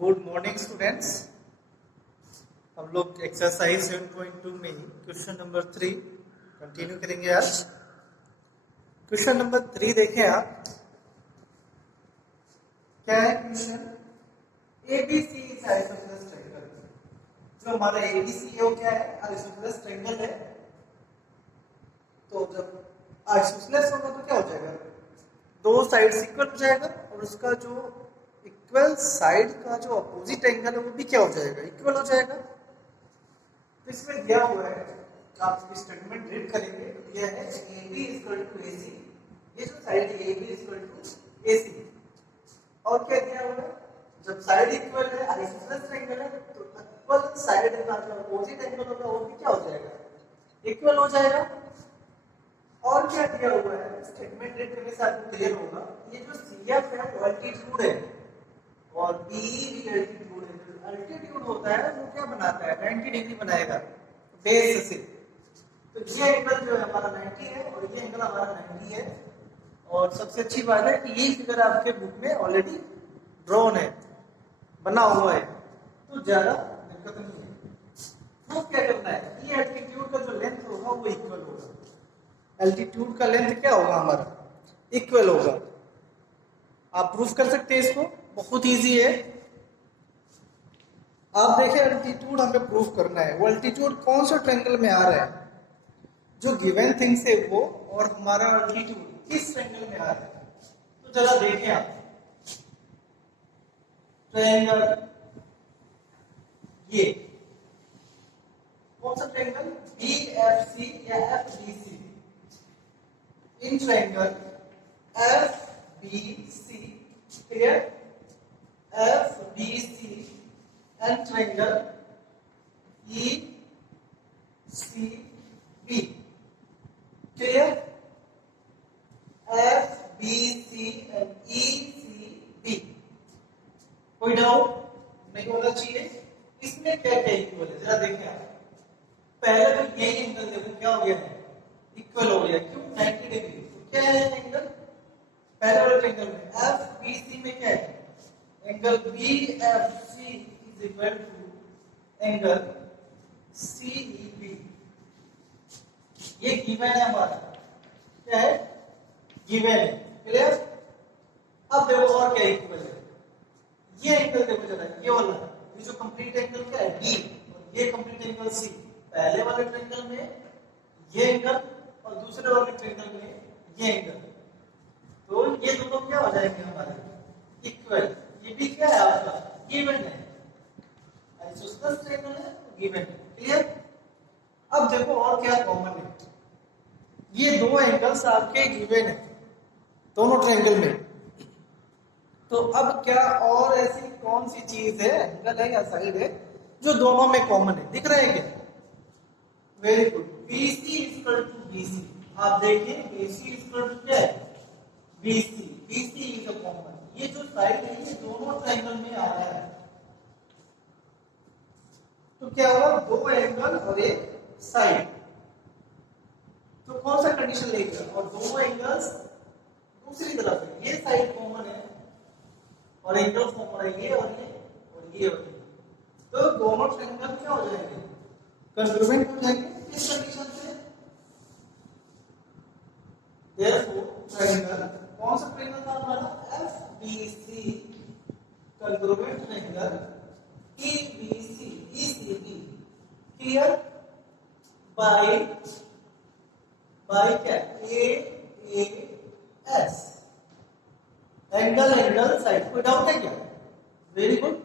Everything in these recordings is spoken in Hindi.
Good morning students. हम लोग एक्सरसाइज 7.2 में ही क्वेश्चन नंबर 3 कंटिन्यू करेंगे। आज क्वेश्चन नंबर 3 देखें आप, क्या है question? ABC is isosceles triangle. जो हमारा एबीसी है वो क्या है? आइसोसेलेस ट्रायंगल है। तो जब आइसोसेलेस होगा तो क्या हो जाएगा? दो साइड इक्वल हो जाएगा और उसका जो इक्वल साइड का जो अपोजिट एंगल है वो भी क्या हो जाएगा? इक्वल हो जाएगा। तो इसमें दिया हुआ है, आप स्टेटमेंट रीड करेंगे तो यह है AB इक्वल टू AC। ये जो साइड है AB इक्वल टू AC। और क्या दिया हुआ है? जब साइड इक्वल है, आइसोसेलेस ट्रायंगल है, तो इक्वल साइड का जो अपोजिट एंगल होगा वो भी क्या हो जाएगा? इक्वल हो जाएगा। और क्या दिया हुआ है? स्टेटमेंट रीड करने से आपको क्लियर होगा। ये जो CF है वो अल्टीट्यूड है और B भी अल्टीट्यूड है। जो अल्टीट्यूड होता है वो क्या बनाता है? 90 डिग्री बनाएगा बेस से। तो ये एंगल जो है हमारा 90 है और ये एंगल हमारा 90 है। और सबसे अच्छी बात है कि ये फिगर आपके बुक में ऑलरेडी ड्रॉन है, बना हुआ है, तो ज्यादा दिक्कत नहीं है। तो क्या करना है? ये एल्टीट्यूड का जो लेंथ होगा वो इक्वल होगा। एल्टीट्यूड का लेंथ क्या होगा हमारा? इक्वल होगा। आप प्रूफ कर सकते हैं इसको, बहुत इजी है। आप देखें एल्टीट्यूड हमें प्रूफ करना है। वो एल्टीट्यूड कौन सा ट्रायंगल में आ रहा है? जो गिवन थिंग्स है वो, और हमारा एल्टीट्यूड किस ट्रायंगल में आ रहा है? तो जरा देखें आप, ट्रायंगल ये कौन सा ट्रायंगल? BFC या FBC। In triangle FBC, clear? FBC and triangle ECB, clear? FBC and ECB। कोई डाउट नहीं होना चाहिए। इसमें क्या क्या इक्वल है जरा देखें आप। पहले तो ये एंगल देखो क्या हो गया है? इक्वल हो गया। क्यों? 90 डिग्री। तो क्या है एंगल? पहले वाले ट्रायंगल में FBC में क्या है? Angle BFC is equal to angle CEB। ये गिवन है हमारा, क्या है? गिवन है, क्लियर? अब देखो और क्या इक्वल है। ये एंगल देखो जरा, ये वाला, ये जो कंप्लीट एंगल क्या है? B, और ये कंप्लीट एंगल C। पहले वाले ट्रायंगल में ये एंगल और दूसरे वाले ट्रायंगल में ये एंगल, तो ये दोनों क्या हो जाएंगे हमारे? इक्वल। ये भी क्या है आपका? गिवन है। आइसोसेलेस ट्रायंगल है तो गिवन है, क्लियर? अब देखो और क्या कॉमन है। ये दो एंगल्स आपके गिवन है दोनों ट्रायंगल में। तो अब क्या और ऐसी कौन सी चीज है, एंगल है या साइड है, जो दोनों में कॉमन है? दिख रहा है क्या? Very good. BC equal to BC। आप देखिए BC इक्वल टू क्या है? BC। BC is a common. ये जो साइड है ये दोनों ट्रायंगल में आ रहा है। तो क्या होगा? दो एंगल और एक साइड। तो कौन सा कंडीशन लेगा? और दोनों एंगल्स दूसरी तरफ है। ये साइड कॉमन है और एंगल फॉर्म हो रहा है ये और ये और ये और ये। तो दोनों ट्रायंगल क्या हो जाएंगे? कंग्रुएंट हो जाएंगे। किस कंडीशन से? Therefore, ट्रायंगल कौन सा ट्रायंगल था हमारा? FBC congruent triangle ECB, clear? By क्या? AAS, angle side. कोई डाउट है क्या? Very good.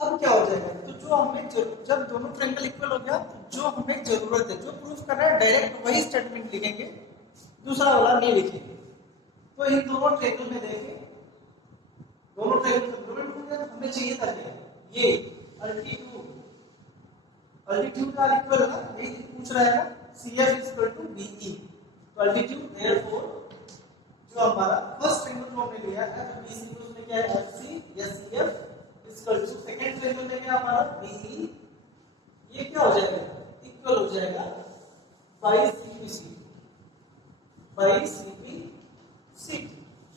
अब क्या हो जाएगा? तो जो हमें जब दोनों ट्रायंगल इक्वल हो गया तो जो हमें जरूरत है, जो प्रूफ करना है, डायरेक्ट वही स्टेटमेंट लिखेंगे, दूसरा वाला नहीं लिखेंगे। तो इन दोनों ट्रायंगल में देखें, दोनों ट्रायंगल कंग्रुएंट हो गया। हमें चाहिए था क्या? ये अल्टीट्यूड का इक्वल है ना, यही पूछ रहा है ना। CF equal to BE। तो अल्टीट्यूड, देयरफॉर जो हमारा फर्स्ट ट्रायंगल जो हमने लिया FBC, उसमें क्या है? FC या CF equal to second triangle में क्या हमारा? BE। ये क्या हो जाएगा? इक्वल हो जाएगा बाय CPC, बाय CPC।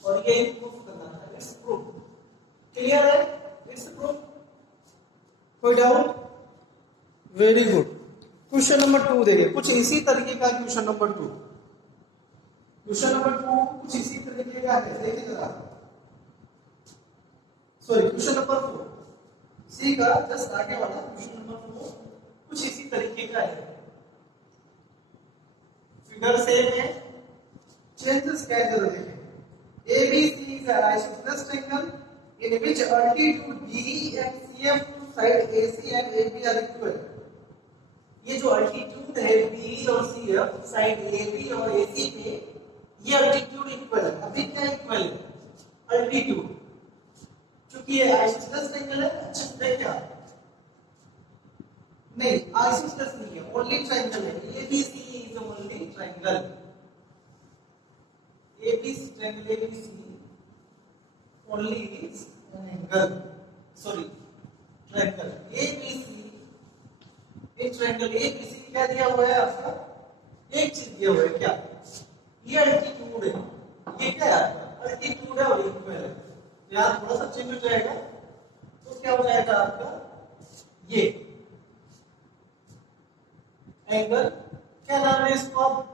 और ये प्रूफ करना है। इट्स प्रूफ, क्लियर है? It's proof. कोई doubt? Very good. Question number 2 देखिए, कुछ इसी तरीके का क्वेश्चन नंबर 2। क्वेश्चन नंबर 2 कुछ इसी तरीके का है, देखिए जरा। सॉरी, क्वेश्चन नंबर 4 सी का जस्ट आगे वाला क्वेश्चन नंबर 4 कुछ इसी तरीके का है। फिगर सेम है, चेंजेस क्या है जरा देखिए। ABC is an isosceles triangle in which altitude DE and CF to side AC and AB are equal। ये जो अल्टीट्यूड है BE और CF साइड AB और AC पे, ये अल्टीट्यूड इक्वल है। अभी क्या इक्वल है? अल्टीट्यूड। क्योंकि ये आइसोसेलेस ट्रायंगल है। अच्छा देखिए आप, नहीं आइसोसेलेस नहीं है, ओनली ट्रायंगल है। ABC is only triangle. ABC triangle ABC only is an angle, sorry triangle ABC। एक ट्रायंगल ABC क्या दिया हुआ है आपका? एक चीज दिया हुआ है, क्या? ये अल्टीट्यूड है। ये क्या है आपका? अल्टीट्यूड है और इक्वल है। यहाँ थोड़ा सा चेंज हो जाएगा तो क्या हो जाएगा आपका? ये एंगल क्या नाम है इसको आप?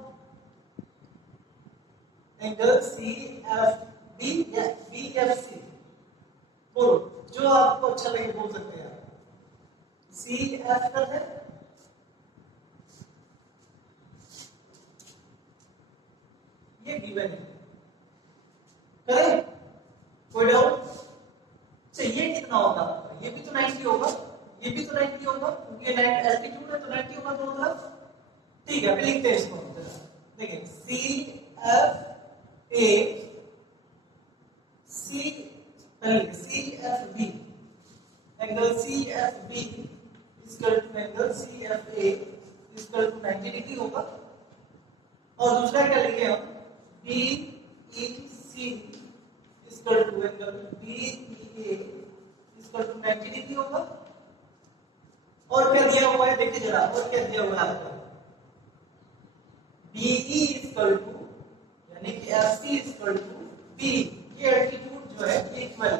एंगल CFB या BFC बोलो, जो आपको अच्छा लगे बोल सकते हैं आप। CF कर है, ये गिवन है, करेक्ट? कोई डाउट? ये कितना होगा? ये भी तो 90 होगा, ये भी तो 90 होगा, क्योंकि ये एल्टीट्यूड है तो 90 होगा दोनों तरफ। ठीक है, अभी लिखते हैं इसको। देखिए CFA CFB angle CFB equal to angle CFA equal to 90 degree होगा। और दूसरा क्या लिखे हम? BEC equal to angle BEA equal to 90 degree होगा। और क्या दिया हुआ है देखिए जरा, और क्या दिया हुआ है आपको? BE इक्वल टू यानी कि FC इक्वल टू B। ये अल्टीट्यूड जो है ये इक्वल है।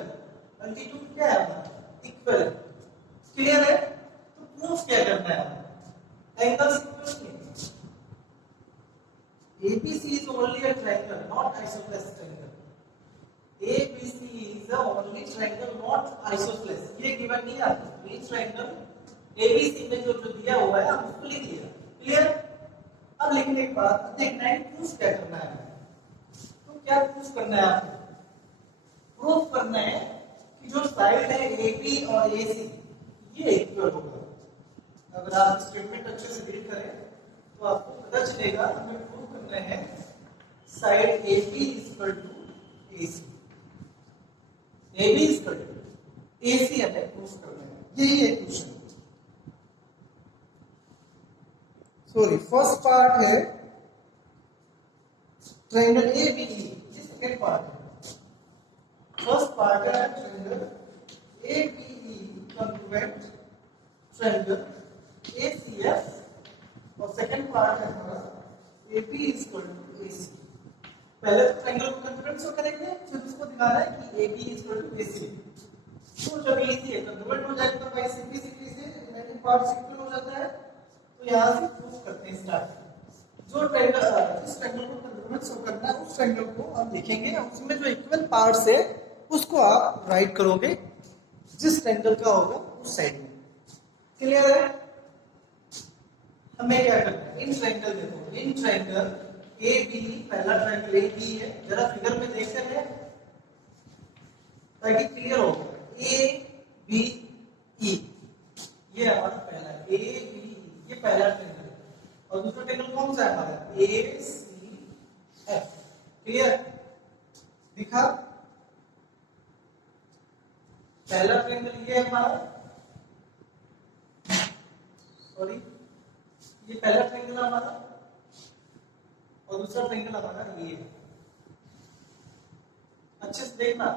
अल्टीट्यूड क्या है हमारा? इक्वल है। क्लियर है? तो प्रूफ क्या करना है? एंगल्स इक्वल है। ABC is only a triangle, not isosceles triangle। ABC is the only triangle, not isosceles। ये गिवन नहीं है आपको। ये ट्रायंगल ABC में जो जो दिया हुआ है आप उसको लिख लिया। क्लियर? अब लिखने के बाद देखना है प्रूफ क्या करना है। तो क्या प्रूफ करना है आपको? प्रूफ करना है कि जो साइड है AB और AC ये इक्वल होगा। अगर आप स्टेटमेंट अच्छे से रीड करें तो आपको पता चलेगा। हमें प्रूफ करना है side AB equal to AC, AB equal to AC हमें प्रूफ करना है। यही है क्वेश्चन। सॉरी, फर्स्ट पार्ट है ट्रायंगल ABE, ये सेकंड पार्ट है। फर्स्ट पार्ट है triangle ABE congruent triangle ACF और सेकंड पार्ट है हमारा AB इक्वल टू AC। पहले तो ट्रायंगल को कॉन्ग्रुएंट से करेंगे, फिर उसको दिखाना है कि AB इक्वल टू AC। तो जब AC है कॉन्ग्रुएंट हो जाएगा तो भाई सिंपलिसिटी से रिमेनिंग पार्ट्स इक्वल हो जाता है। तो यहां से प्रूफ करते हैं स्टार्ट। जो ट्रायंगल जिस ट्रायंगल को कॉन्ग्रुएंट शो करना है उस ट्रायंगल को हम देखेंगे, उसमें जो इक्वल पार्ट्स है उसको आप राइट करोगे जिस ट्रायंगल का होगा उस साइड में। क्लियर है? हमें क्या करना है? इन ट्रायंगल देखो, इन ट्रायंगल AB, पहला ट्रायंगल AB है, जरा फिगर में देखते हैं ताकि क्लियर हो। ABE ये हमारा पहला ABE, ये पहला ट्रायंगल है। और दूसरा ट्रायंगल कौन सा है हमारा? ACF। क्लियर? दिखा? पहला ट्रायंगल ये है हमारा, सॉरी ये पहला ट्रायंगल हमारा, और दूसरा ट्रायंगल हमारा ये है। अच्छे से देखना,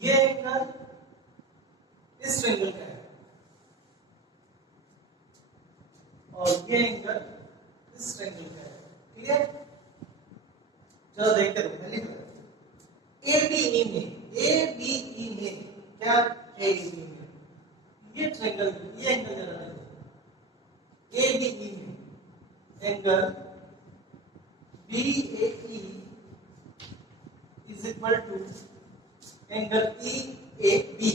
ये एंगल इस ट्रायंगल का है और ये एंगल इस ट्रायंगल का है। क्लियर? चलो देखते रहो। पहले ABE में क्या है? एंगल ये एंगल जरा देखो ए बी ई में angle B A E is equal to angle E A B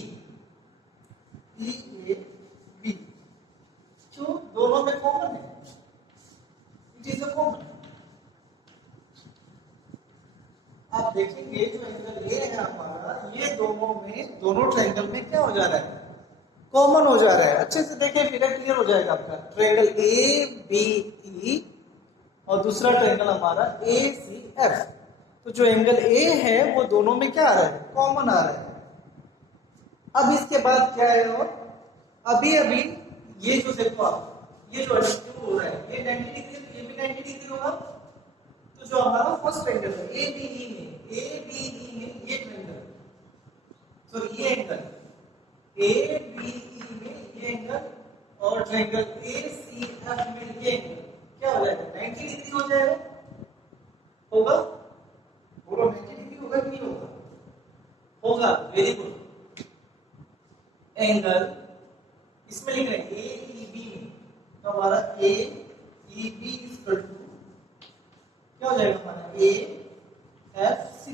क्यों दोनों में कॉमन है इट इज अ कॉमन। आप देखेंगे जो एंगल ए है हमारा ये दोनों ट्रायंगल में क्या हो जा रहा है कॉमन हो जा रहा है। अच्छे से देखें फिगर क्लियर हो जाएगा आपका। ट्रायंगल ए बी ई और दूसरा ट्रायंगल हमारा ए सी एफ। तो जो एंगल ए है वो दोनों में क्या आ रहा है कॉमन आ रहा है। अब इसके बाद क्या है और अभी ये जो देखो आप ये जो एडजस्टिव हो रहा है ये 90 डिग्री ये भी 90 डिग्री होगा। तो जो हमारा फर्स्ट ट्रायंगल है ए बी ई में ये ट्रायंगल सॉरी ये एंगल ए बी ई में ये एंगल और ट्रायंगल ए सी एफ में ये एंगल क्या हो जाएगा 90 डिग्री हो जाएगा। होगा बोलो 90 डिग्री होगा कि नहीं होगा होगा। Very good. एंगल इसमें लिख रहे हैं ए ई बी में तो हमारा ए ई बी इक्वल टू क्या हो जाएगा हमारा A F C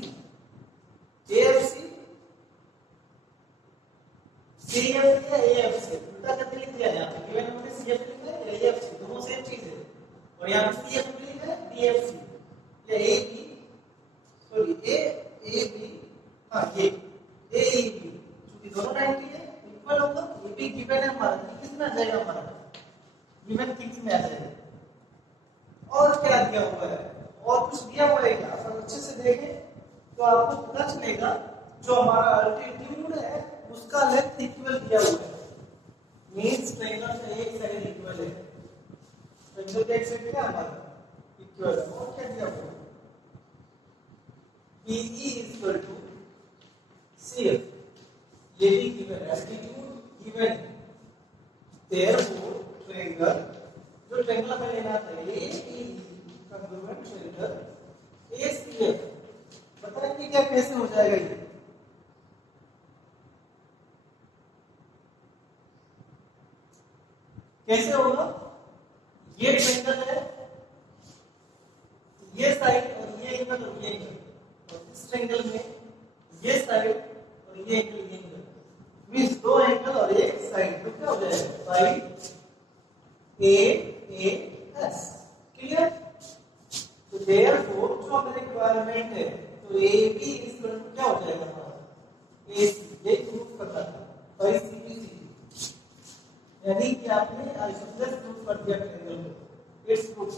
C F या ए एफ सी उल्टा करके लिख दिया यहाँ पे गिवन हमने सी एफ लिखा है ए एफ सी दोनों सेम चीज है और यहाँ पे सी एफ लिखा है बी एफ सी या A B sorry A B हाँ ये ए ई बी क्योंकि दोनों 90 है इक्वल होगा। ये भी गिवन है हमारा किसमें आ जाएगा हमारा गिवन थिंग्स में आ जाएगा। और क्या दिया हुआ है और कुछ दिया हुआ है क्या आप अच्छे से देखें तो आपको पता चलेगा जो हमारा अल्टीट्यूड है उसका लेंथ इक्वल दिया हुआ है। मींस ट्रायंगल का एक साइड इक्वल है ट्रायंगल का एक साइड क्या हमारा इक्वल है। और क्या दिया हुआ है PE इक्वल टू CF ये भी गिवन है एल्टीट्यूड गिवन है। देयरफॉर ट्रायंगल जो ट्रायंगल हमें लेना था AEE कंग्रुएंट ट्रायंगल ACF बताइए क्या कैसे हो जाएगा ये कैसे होगा। ये ट्रायंगल है ये साइड और ये एंगल और ये एंगल और इस ट्रायंगल में ये साइड और ये एंगल मींस दो एंगल और एक साइड तो क्या हो जाएगा साइड AAS क्लियर। तो देयरफॉर जो हमारे रिक्वायरमेंट है तो AB इक्वल टू क्या हो जाएगा हमारा AC ये प्रूफ करना था और CBC यानी कि आपने आइसोसेलेस प्रूफ कर दिया ट्रायंगल को इट्स प्रूफ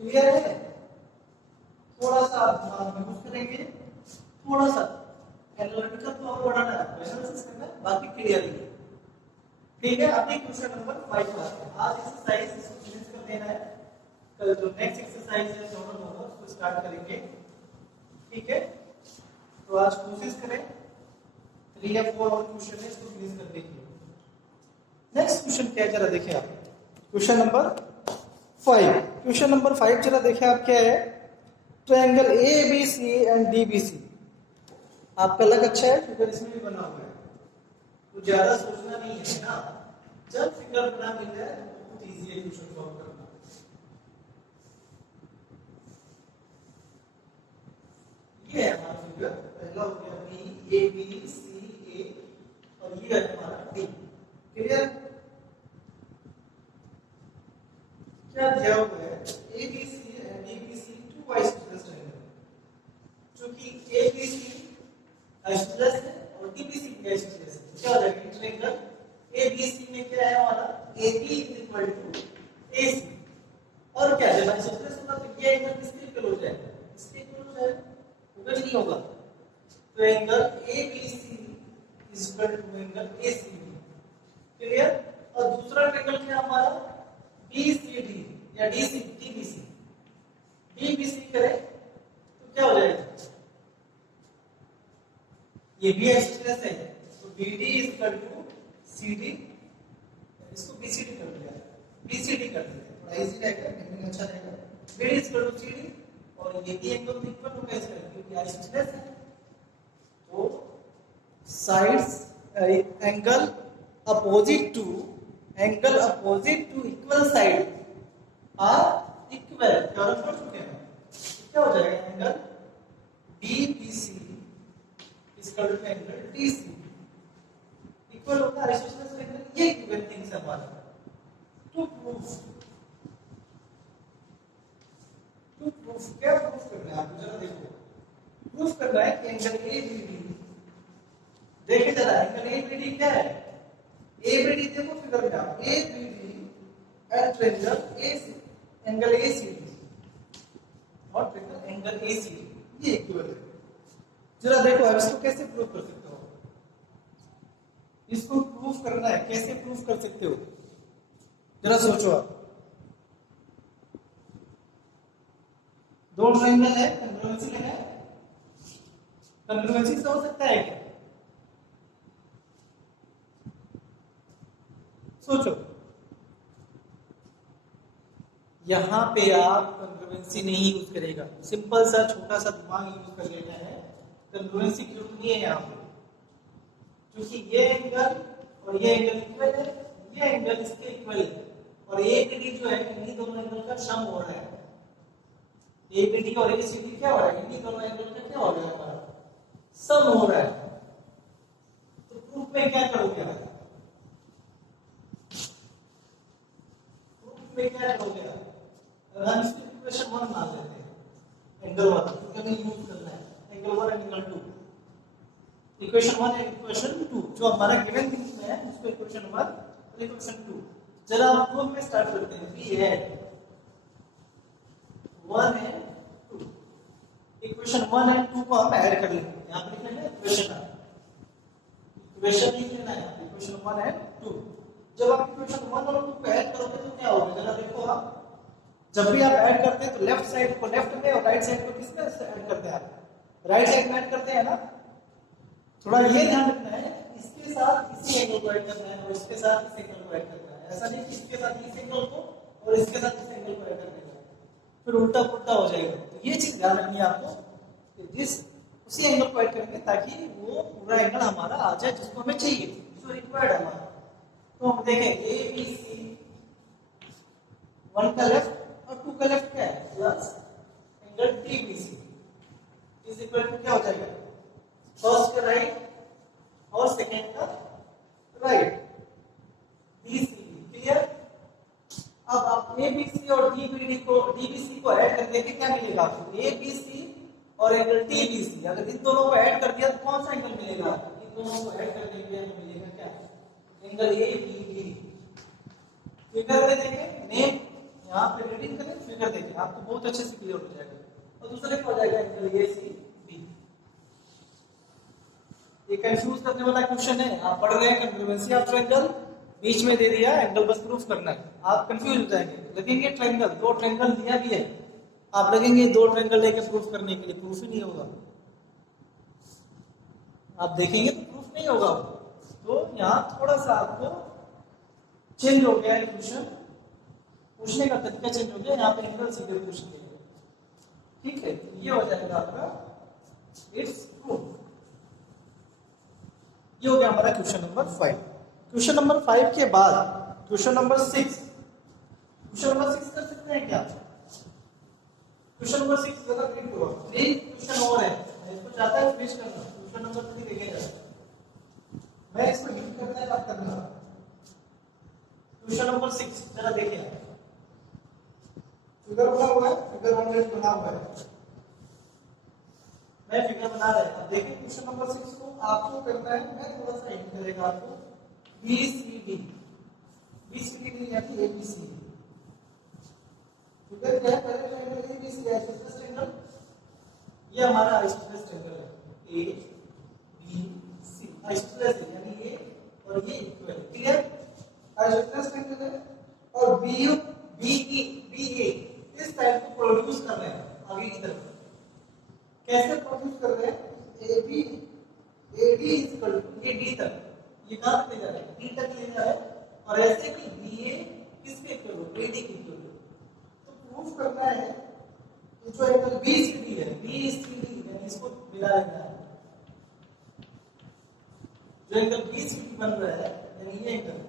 क्लियर है। थोड़ा सा आप दिमाग में यूज करेंगे थोड़ा सा एनालिटिकल तो और बढ़ाना है एनालिसिस करना है बाकी क्लियर है ठीक है। अभी क्वेश्चन नंबर 5 आते हैं। आज एक्सरसाइज इसको फिनिश कर देना है कल जो नेक्स्ट एक्सरसाइज है दोनों होगा उसको स्टार्ट करेंगे ठीक है। तो आज कोशिश करें 3 या 4 और क्वेश्चन है इसको फिनिश कर देंगे। नेक्स्ट क्वेश्चन क्या है जरा देखिए आप क्वेश्चन नंबर 5। क्वेश्चन नंबर 5 जरा देखिए आप क्या है ट्रायंगल ABC एंड DBC। आपका लग अच्छा है फिगर इसमें भी बना हुआ है तो ज्यादा सोचना नहीं है ना। जब फिगर बना मिल जाए तो बहुत इजी है क्वेश्चन सॉल्व करना। ये है हमारा फिगर पहला हो गया B A B C A और ये है हमारा D क्लियर। क्या दिया हुआ है ABC and DBC two isosceles triangle क्योंकि ABC आइसोसेलेस है और DBC भी आइसोसेलेस है क्या हो जाएगा ट्रायंगल ABC में क्या है हमारा AB इक्वल टू AC और क्या जब आइसोसेलेस होगा तो ये एंगल किसके इक्वल हो जाएगा इसके इक्वल हो जाएगा होगा नहीं होगा। तो angle ABC equal to angle AC clear. और दूसरा ट्रायंगल क्या हमारा BCD या DBC करें तो क्या हो जाएगा ये भी आइसोसेलेस है तो BD इक्वल टू CD इसको BCD कर दिया BCD कर दिया थोड़ा इजी रहेगा देखने में अच्छा रहेगा। BD इक्वल टू CD और ये भी एंगल इक्वल होगा इसका क्योंकि आइसोसेलेस है तो sides angle opposite to equal side are equal, theorem पढ़ चुके हैं। क्या हो जाएगा, angle DBC equal to angle DC इक्वल होता है आइसोसेलेस एंगल। ये गिवन थिंग्स है हमारा। टू प्रूफ क्या प्रूफ करना है आपको, जरा देखो। प्रूफ करना है कि एंगल ABD, देखिए जरा एंगल ABD क्या है। ABD देखो फिगर में आप, ABD at triangle AC, angle ACD और ट्रायंगल एंगल ACD ये इक्वल है। जरा देखो अब इसको कैसे प्रूफ कर सकते हो। इसको प्रूफ करना है, कैसे प्रूफ कर सकते हो, जरा सोचो आप। दो ट्रायंगल है, कंग्रुएंसी लेना है। कंग्रुएंसी से हो सकता है क्या, सोचो। यहां पे आप कंग्रुएंसी नहीं यूज करेगा, सिंपल सा छोटा सा दिमाग यूज कर लेना है। कंग्रुएंसी क्यों नहीं है यहां पे, क्योंकि ये एंगल और ये एंगल इक्वल है, ये एंगल इसके इक्वल है, और ABD जो है इन्हीं दोनों एंगल का सम हो रहा है। ABD और ACD क्या हो रहा है, इन्हीं दोनों एंगल का क्या हो रहा है, हमारा सम हो रहा है। तो प्रूफ में क्या करोगे आप, प्रूफ में क्या करोगे आप, हम इसकी इक्वेशन 1 मान लेते हैं, एंगल 1 क्योंकि हमें यूज करना है एंगल 1 एंगल 2। इक्वेशन 1 है इक्वेशन 2 जो हमारा गिवन थिंग्स में है, उसको इक्वेशन 1 और इक्वेशन 2। जरा हम प्रूफ में स्टार्ट करते हैं। ये है 1 है 2, इक्वेशन 1 एंड 2 को हम ऐड कर लेंगे। यहां पे लिख लेंगे इक्वेशन लिख लेना है, इक्वेशन 1 एंड 2। जब आप इक्वेशन 1 और 2 को ऐड करोगे तो क्या होगा, जरा देखो आप। जब भी आप ऐड करते हैं तो लेफ्ट साइड को लेफ्ट में और राइट साइड को किसमें ऐड करते हैं, आप राइट साइड में ऐड करते हैं ना। थोड़ा ये ध्यान रखना है, इसके साथ इसी एंगल को ऐड करना है और इसके साथ इस एंगल को ऐड करना है। ऐसा नहीं कि इसके साथ इस एंगल को और इसके साथ इस एंगल को ऐड करना है, फिर उल्टा पुल्टा हो जाएगा। तो ये चीज ध्यान रखनी है आपको कि जिस उसी एंगल को ऐड करेंगे ताकि वो पूरा एंगल हमारा आ जाए जिसको हमें चाहिए, जो रिक्वायर्ड है हमारा। तो हम देखें ABC 1 का लेफ्ट और 2 का लेफ्ट क्या है, plus angle DBC is equal to क्या हो जाएगा, फर्स्ट का राइट और सेकेंड का राइट, BCD। क्लियर। अब आप ABC और DBC को ऐड कर देंगे, क्या मिलेगा आपको, ABC और एंगल DBC। अगर इन दोनों को ऐड कर दिया तो कौन सा एंगल मिलेगा, इन दोनों को ऐड कर देंगे हमें मिलेगा क्या, एंगल ABD। फिगर दे देंगे, नेम यहाँ पे रीडिंग करें, फिगर देखें, आपको बहुत अच्छे से क्लियर हो जाएगा। और दूसरे क्या हो जाएगा, एंगल ACB। ये कंफ्यूज करने वाला क्वेश्चन है, आप पढ़ रहे हैं कंग्रुएंसी ऑफ ट्रायंगल, बीच में दे दिया एंगल बस प्रूफ करना है, आप कंफ्यूज हो जाएंगे। लगेंगे ट्रायंगल, दो ट्रायंगल दिया भी है, आप लगेंगे दो ट्रायंगल लेकर प्रूफ करने के लिए, प्रूफ ही नहीं होगा। आप देखेंगे तो प्रूफ नहीं होगा। तो यहाँ थोड़ा सा आपको चेंज हो गया है क्वेश्चन, पूछने का तरीका चेंज हो गया, यहाँ पे एंगल सीधे पूछ लिया। ठीक है, ये हो जाएगा आपका इट्स प्रूफ। ये हो गया हमारा क्वेश्चन नंबर 5। क्वेश्चन नंबर 5 के बाद क्वेश्चन नंबर 6, क्वेश्चन नंबर 6 कर सकते हैं क्या, क्वेश्चन नंबर 6 ज्यादा क्लिक होगा। 3 क्वेश्चन और है, इसको चाहता है फिनिश करना। क्वेश्चन नंबर 3 देखेगा, मैं इसको हिट करना है, बात करना। क्वेश्चन नंबर 6 जरा देखिए, फिगर बना हुआ है, फिगर 100 बना हुआ है, मैं फिगर बना रहा है। अब देखिए क्वेश्चन नंबर 6 को आपको करना है, मैं थोड़ा सा हिंट करेगा आपको, BCD नहीं यानी ABC। फिगर क्या है, पहले ट्रायंगल ABC है, आइसोसेलेस ट्रायंगल, ये हमारा आइसोसेलेस ट्रायंगल है, ABC आइसोसेलेस है यानी ये और ये इक्वल। क्लियर, आइसोसेलेस ट्रायंगल है और BA इस साइड को प्रोड्यूस कर रहे हैं आगे की तरफ। कैसे प्रोड्यूस कर रहे हैं, AD ये D तक, ये कहां तक ले जा रहा है, D तक ले जा रहा है, और ऐसे कि BA किसके इक्वल हो, AD के इक्वल हो। तो प्रूफ करना है कि जो एंगल BCD है, BCD यानी इसको मिला लेना है, जो एंगल BCD बन रहा है यानी ये एंगल,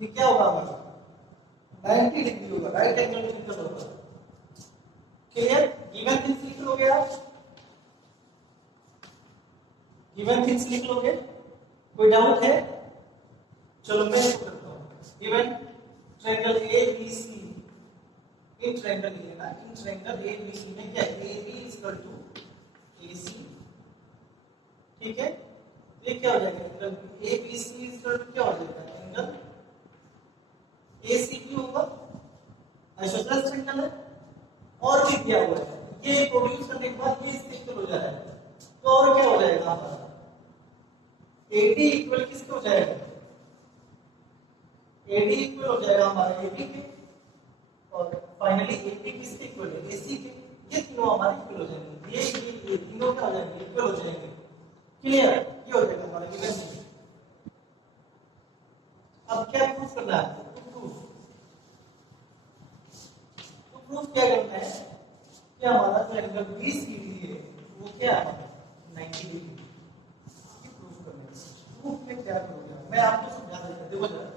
ये क्या होगा हमारा 90 डिग्री होगा, राइट एंगल ट्रायंगल होगा। क्लियर? गिवन थिंग्स लिख लोगे आप, गिवन थिंग्स लिख लोगे, कोई डाउट है? चलो मैं इसको करता हूं। Given triangle ABC, in triangle ये ना, इन ट्रायंगल ABC में क्या है, AB = AC, ठीक है? ये क्या हो जाएगा, एंगल ABC क्या हो जाएगा, एंगल ACB होगा, आइसोसेलेस ट्रायंगल है, और भी दिया हुआ है, ये प्रोड्यूस करने के बाद ये स्थिर हो जाता है, तो और क्या हो जाएगा हमारा AD इक्वल किसके हो जाएगा, AD इक्वल हो जाएगा हमारा AB के, और फाइनली AB किसके इक्वल है, AC के, ये तीनों हमारे इक्वल हो जाएंगे, ये तीनों क्या हो जाएंगे, इक्वल हो जाएंगे। क्लियर? ये हो जाएगा हमारा गिवन। अब क्या प्रूफ करना है, प्रूफ क्या करना है कि हमारा जो एंगल BCD है वो क्या है 90 डिग्री। प्रूफ करना है, प्रूफ में क्या करोगे, मैं आपको समझा देता हूं। देखो जरा,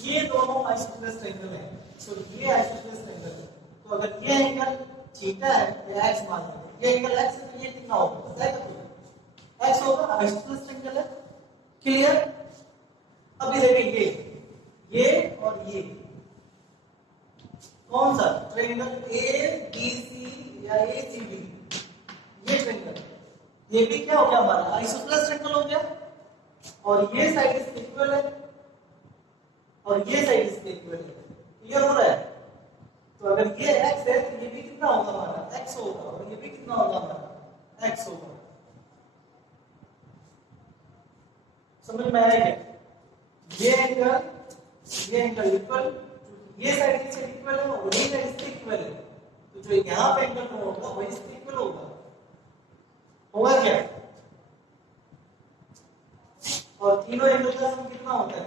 ये दोनों आइसोसेलेस ट्रायंगल है, तो ये आइसोसेलेस ट्रायंगल है, तो अगर ये एंगल थीटा है या x मान लो, ये एंगल x है तो ये कितना होगा पता है क्या, x होगा, आइसोसेलेस ट्रायंगल है। क्लियर? अभी देखिए ये और ये कौन सा ट्रायंगल ABC या ACB, ये ट्रायंगल, ये भी क्या हो गया हमारा आइसोसेलेस ट्रायंगल हो गया, और ये साइड इसके इक्वल है और ये साइड इसके इक्वल है। क्लियर हो रहा है? तो अगर ये x है तो ये भी कितना होगा हमारा x होगा, और ये भी कितना होगा हमारा x होगा। समझ में आया क्या? ये एंगल इक्वल, ये साइड इससे इक्वल है और ये साइड इससे इक्वल है, तो जो यहां पे एंगल होगा वो इससे इक्वल होगा। होगा क्या? और तीनों एंगल का सम कितना होता है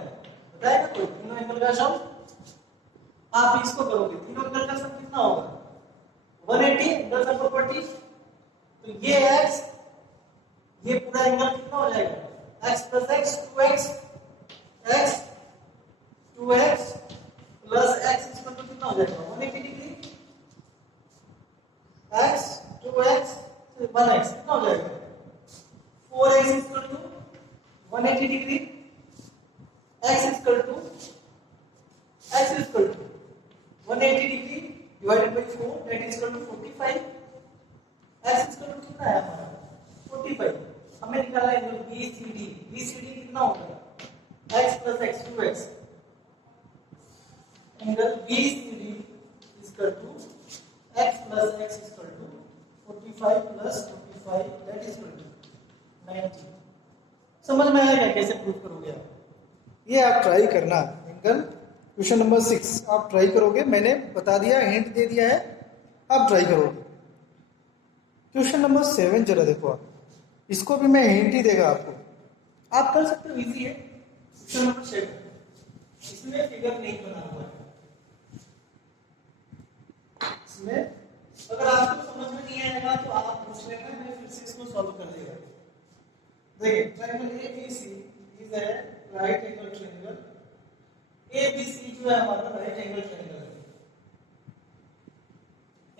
पता है ना कोई? तीनों एंगल का सम, आप इसको करोगे, तीनों एंगल का सम कितना होगा 180, एंगल का प्रॉपर्टी, तो ये x, ये पूरा एंगल कितना हो जाएगा x + x 2x, x 2x plus x इसमें तो कितना हो जाएगा 180 डिग्री, x 2x 1x कितना हो जाएगा 4x = 180 degree, x = 180 degree divided by 4 that is equal to 45, x = कितना है हमारा 45। हमें निकालना है एंगल BCD, BCD कितना होगा x + x 2x, angle BCD = x + x = 45 + 45 that is equal to 90। समझ में आएगा कैसे प्रूफ करोगे आप? ये आप ट्राई करना, एंगल क्वेश्चन नंबर 6 आप ट्राई करोगे, मैंने बता दिया, हिंट दे दिया है, आप ट्राई करोगे। क्वेश्चन नंबर 7 जरा देखो आप, इसको भी मैं हिंट ही देगा आपको, आप कर सकते हो, इजी है। क्वेश्चन नंबर 7 इसमें फिगर नहीं बना हुआ है, इसमें अगर आपको समझ में नहीं आएगा तो आप पूछ लेना, मैं फिर से इसको सॉल्व कर देगा। देखिए triangle ABC is a right angle triangle, ABC जो है हमारा राइट एंगल ट्रायंगल है,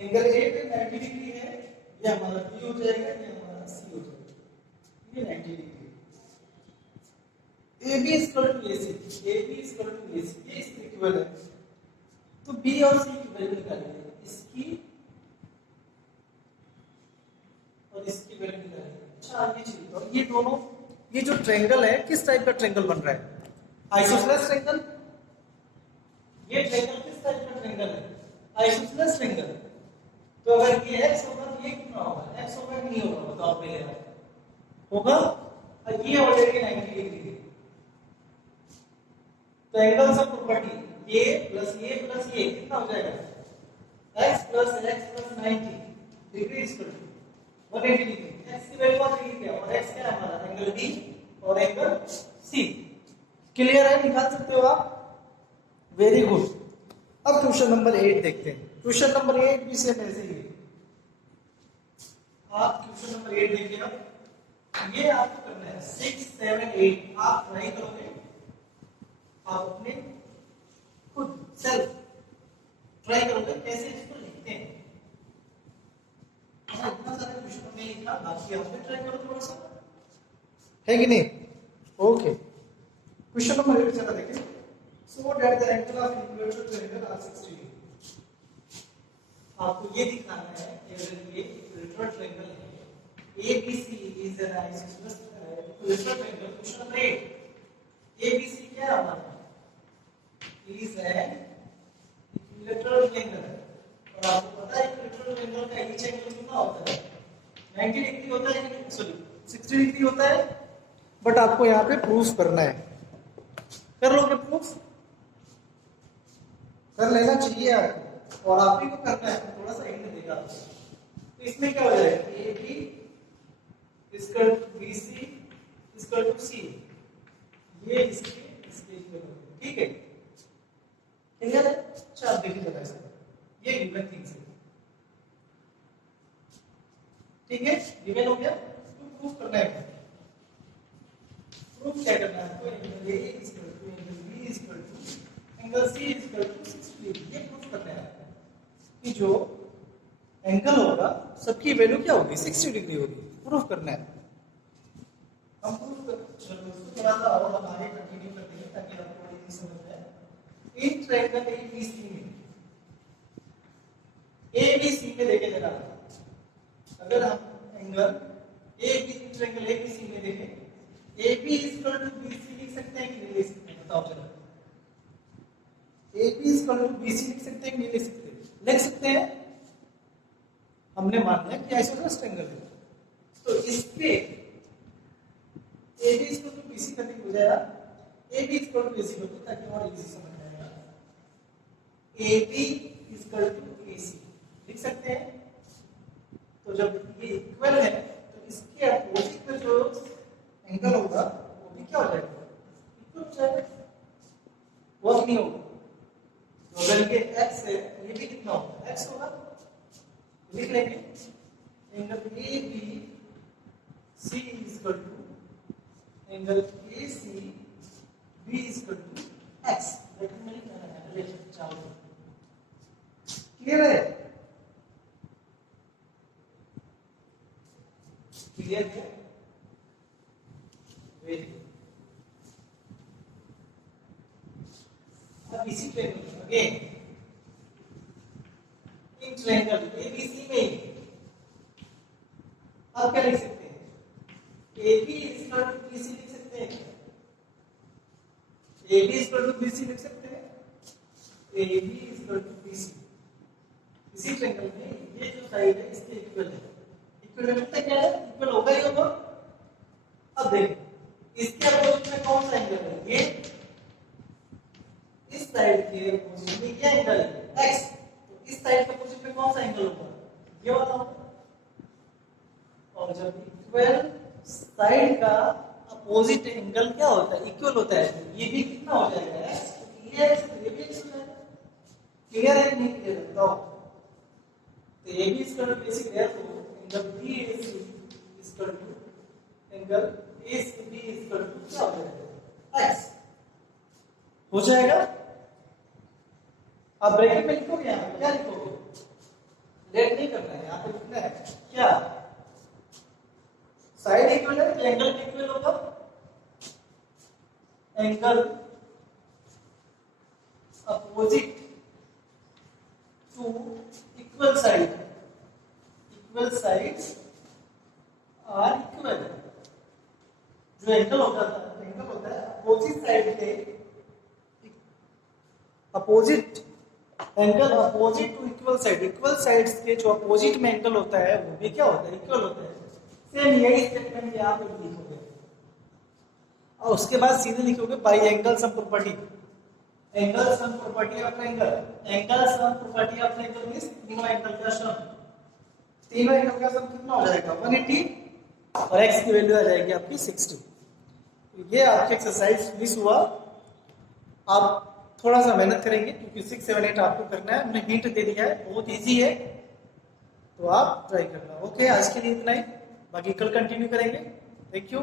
एंगल A पे 90 डिग्री है, ये हमारा B हो जाएगा, ये हमारा C हो जाएगा, ये 90 degree. AB = AC, AB = AC, ये इसके इक्वल है, तो B और C की वैल्यू निकालिए, इसकी और इसकी वैल्यू निकालिए। अच्छा ये चीज, और ये दोनों, ये जो ट्रायंगल है किस टाइप का ट्रायंगल बन रहा है, आइसोसेलेस ट्रायंगल। ये ट्रायंगल किस टाइप का ट्रायंगल है, आइसोसेलेस ट्रायंगल। तो अगर ये x होगा तो ये कितना होगा, x होगा कि नहीं होगा बताओ पहले आप, होगा, और ये हो जाएगी 90 डिग्री। तो angle of property a + a कितना हो जाएगा x + x + 90 degree = 180 degree. x की वैल्यू आ गई क्या, और x क्या है हमारा एंगल B और एंगल C। क्लियर है, निकाल सकते हो आप, वेरी गुड। अब क्वेश्चन नंबर 8 देखते हैं। क्वेश्चन नंबर 8 भी सेम ऐसे ही है। आप क्वेश्चन नंबर 8 देखिए, अब ये आपको करना है 6 7 8 आप ट्राई करोगे, आप अपने खुद सेल्फ ट्राई करोगे कैसे इसको लिखते हैं। इतना सारा क्वेश्चन हमने लिखा, बाकी आप भी ट्राई करो थोड़ा सा, है कि नहीं? ओके, क्वेश्चन नंबर 8 चला देखें। So that the angle of equator triangle are 60 degree. आपको ये दिखाना है कि अगर ये इक्वेटर ट्रायंगल है, ABC is an isosceles equator triangle. Question number 8, ABC क्या है हमारा? is an equilateral triangle. और आपको पता है इक्विलेटरल ट्रायंगल का ईच एंगल कितना होता है? 90 डिग्री होता है, सॉरी 60 डिग्री होता है। बट आपको यहाँ पे प्रूफ करना है, कर लोगे प्रूफ? कर लेना चाहिए आपको, और आप ही को करना है, थोड़ा सा हिंट देगा। तो इसमें क्या हो जाएगा? AB equal to BC equal to C, ये इसके इक्वल होगा, ठीक है? क्लियर है? अच्छा आप देखिए जरा इसको, ये गिवन थिंग्स है, ठीक है? गिवन हो गया, तो प्रूफ करना है। प्रूफ क्या करना है आपको? Angle A equal to angle B equal to angle C equal to 60 degree. ये प्रूफ करना है कि जो एंगल होगा सबकी वैल्यू क्या होगी? 60 डिग्री होगी। प्रूफ करना है। हम प्रूफ कर, चलो इसको थोड़ा सा और हम आगे कंटिन्यू करते हैं ताकि आपको थोड़ी सी समझ आए। इन ट्रायंगल ABC में, ABC में देखें जरा, अगर हम एंगल ABC ट्रायंगल ABC में देखें, AB इक्वल टू BC लिख सकते हैं कि नहीं लिख सकते हैं? बताओ जरा। AB इक्वल टू BC लिख सकते हैं कि नहीं लिख सकते? लिख सकते हैं। हमने मान लिया कि आइसोसेलेस ट्रायंगल है, तो इसके AB इक्वल टू BC करके हो जाएगा AB इक्वल टू AC होगा, ताकि और इजी समझ आएगा। AB इक्वल टू AC लिख सकते हैं। तो जब ये इक्वल है तो इसके अपोजिट में जो एंगल होगा वो भी क्या हो जाएगा? इक्वल हो जाएगा, वर्क नहीं होगा। तो अगर ये x है, ये भी कितना होगा? x होगा। लिख लेंगे angle ABC equal to angle ACB equal to x। लेकिन नहीं करना है, रिलेशन चाहो। क्लियर है? क्लियर है? Very good. अब इसी triangle again in triangle ABC में अब क्या लिख सकते हैं? AB इक्वल टू BC लिख सकते हैं। AB इक्वल टू BC लिख सकते हैं। AB इक्वल टू BC इसी ट्रायंगल में ये जो साइड है इसके इक्वल है। इक्वल मतलब क्या है? इक्वल होगा ही होगा। अब देखिए इसके अपोजिट में कौन सा एंगल है? ये इस साइड के अपोजिट में क्या एंगल है? x। तो इस साइड के अपोजिट में कौन सा एंगल होगा? ये वाला होगा। और जब इक्वल साइड का अपोजिट एंगल क्या होता है? इक्वल होता है। ये भी कितना हो जाएगा? x। तो ये x ये भी x हो जाएगा। क्लियर है कि नहीं क्लियर? बताओ। तो ये भी इक्वल टू बेसिक है, तो angle BAC equal to angle ACB equal to क्या हो जाएगा? x हो जाएगा। अब ब्रैकेट में लिखोगे, यहाँ पे क्या लिखोगे? लेट नहीं करना है, यहाँ पे लिखना है क्या? साइड इक्वल है तो एंगल इक्वल होगा। Angle opposite to equal side, equal sides are equal. जो एंगल होता है अपोजिट साइड के opposite angle opposite to equal side, equal sides के जो अपोजिट में एंगल होता है वो भी क्या होता है? इक्वल होता है। सेम यही स्टेटमेंट यहाँ पे लिखोगे और उसके बाद सीधे लिखोगे by angle sum property. Angle sum property of angle, angle sum property of angle means तीनों एंगल का सम। तीनों एंगल का सम कितना हो जाएगा? 180 और x की वैल्यू आ जाएगी आपकी 60। तो ये आपकी एक्सरसाइज मिस हुआ। आप थोड़ा सा मेहनत करेंगे क्योंकि 6 7 8 आपको करना है। हमने हिंट दे दिया है, बहुत इजी है, तो आप ट्राई करना। ओके, आज के लिए इतना ही, बाकी कल कंटिन्यू करेंगे। Thank you.